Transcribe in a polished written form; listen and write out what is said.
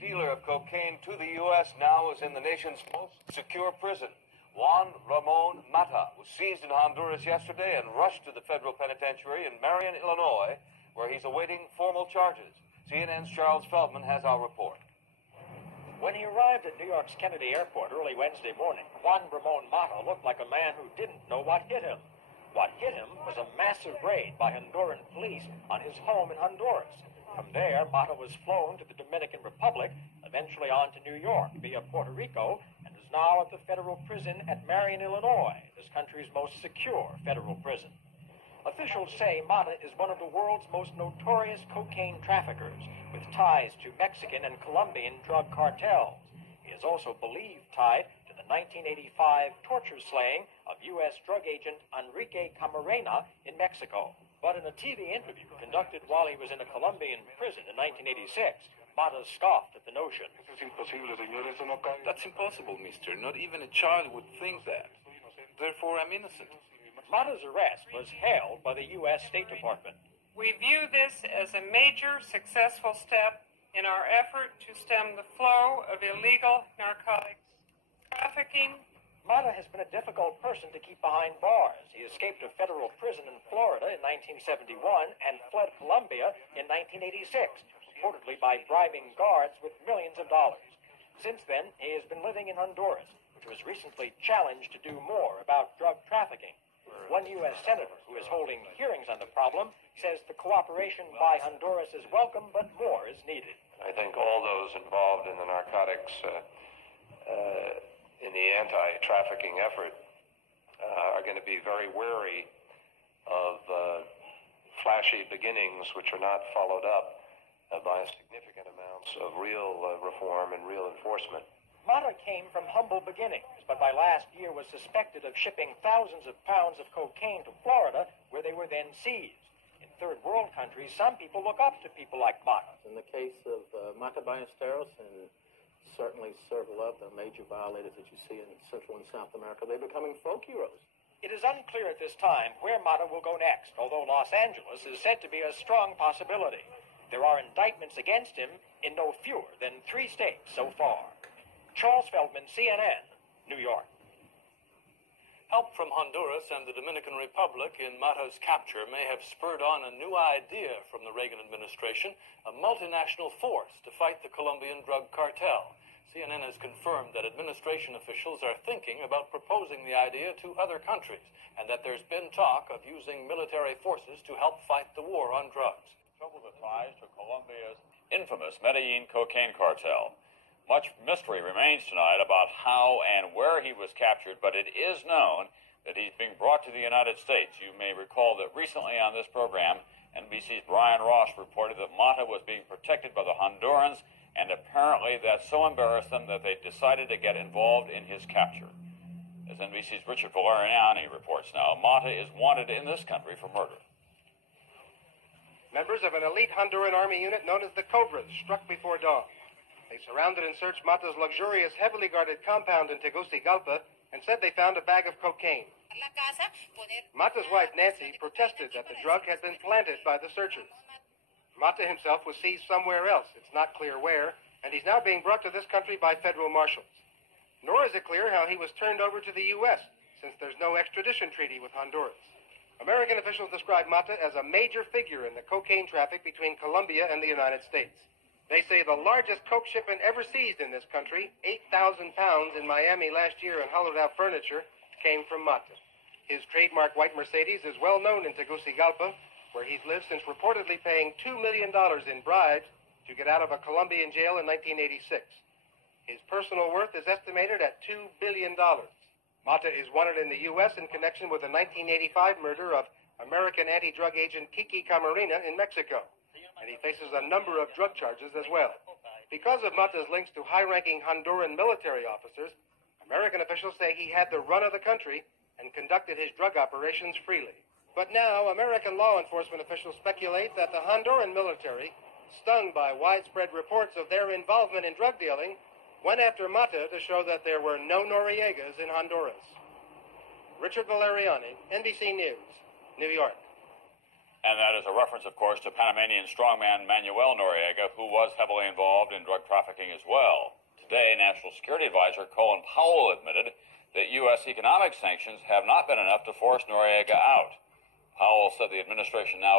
Dealer of cocaine to the U.S. now is in the nation's most secure prison. Juan Ramon Matta was seized in Honduras yesterday and rushed to the federal penitentiary in Marion, Illinois, where he's awaiting formal charges. CNN's Charles Feldman has our report. When he arrived at New York's Kennedy Airport early Wednesday morning, Juan Ramon Matta looked like a man who didn't know what hit him. What hit him was a massive raid by Honduran police on his home in Honduras. From there, Matta was flown to the Dominican Republic, eventually on to New York via Puerto Rico, and is now at the federal prison at Marion, Illinois, this country's most secure federal prison. Officials say Matta is one of the world's most notorious cocaine traffickers, with ties to Mexican and Colombian drug cartels. He is also believed tied to the 1985 torture slaying of U.S. drug agent Enrique Camarena in Mexico. But in a TV interview conducted while he was in a Colombian prison in 1986, Matta scoffed at the notion. That's impossible, mister. Not even a child would think that. Therefore, I'm innocent. Matta's arrest was hailed by the U.S. State Department. We view this as a major successful step in our effort to stem the flow of illegal narcotics trafficking. Matta has been a difficult person to keep behind bars. He escaped a federal prison in Florida in 1971 and fled Colombia in 1986, reportedly by bribing guards with millions of dollars. Since then, he has been living in Honduras, which was recently challenged to do more about drug trafficking. One U.S. senator who is holding hearings on the problem says the cooperation by Honduras is welcome, but more is needed. I think all those involved in the narcotics in the anti-trafficking effort are going to be very wary of flashy beginnings which are not followed up by significant amounts of real reform and real enforcement. Matta came from humble beginnings, but by last year was suspected of shipping thousands of pounds of cocaine to Florida, where they were then seized. In third world countries, some people look up to people like Matta. In the case of Matta Ballesteros and certainly several of the major violators that you see in Central and South America, they're becoming folk heroes. It is unclear at this time where Matta will go next, although Los Angeles is said to be a strong possibility. There are indictments against him in no fewer than 3 states so far. Charles Feldman, CNN, New York. Help from Honduras and the Dominican Republic in Matta's capture may have spurred on a new idea from the Reagan administration, a multinational force to fight the Colombian drug cartel. CNN has confirmed that administration officials are thinking about proposing the idea to other countries, and that there's been talk of using military forces to help fight the war on drugs. Trouble that ties to Colombia's infamous Medellin cocaine cartel. Much mystery remains tonight about how and where he was captured, but it is known that he's being brought to the United States. You may recall that recently on this program, NBC's Brian Ross reported that Matta was being protected by the Hondurans, and apparently that so embarrassed them that they decided to get involved in his capture. As NBC's Richard Valeriani reports now, Matta is wanted in this country for murder. Members of an elite Honduran army unit known as the Cobras struck before dawn. They surrounded and searched Matta's luxurious, heavily guarded compound in Tegucigalpa and said they found a bag of cocaine. Matta's wife, Nancy, protested that the drug had been planted by the searchers. Matta himself was seized somewhere else. It's not clear where, and he's now being brought to this country by federal marshals. Nor is it clear how he was turned over to the U.S., since there's no extradition treaty with Honduras. American officials describe Matta as a major figure in the cocaine traffic between Colombia and the United States. They say the largest coke shipment ever seized in this country, 8,000 pounds in Miami last year in hollowed-out furniture, came from Matta. His trademark white Mercedes is well known in Tegucigalpa, where he's lived since reportedly paying $2 million in bribes to get out of a Colombian jail in 1986. His personal worth is estimated at $2 billion. Matta is wanted in the U.S. in connection with the 1985 murder of American anti-drug agent Kiki Camarena in Mexico, and he faces a number of drug charges as well. Because of Matta's links to high-ranking Honduran military officers, American officials say he had the run of the country and conducted his drug operations freely. But now, American law enforcement officials speculate that the Honduran military, stung by widespread reports of their involvement in drug dealing, went after Matta to show that there were no Noriegas in Honduras. Richard Valeriani, NBC News, New York. And that is a reference, of course, to Panamanian strongman Manuel Noriega, who was heavily involved in drug trafficking as well. Today, National Security Advisor Colin Powell admitted that U.S. economic sanctions have not been enough to force Noriega out. Powell said the administration now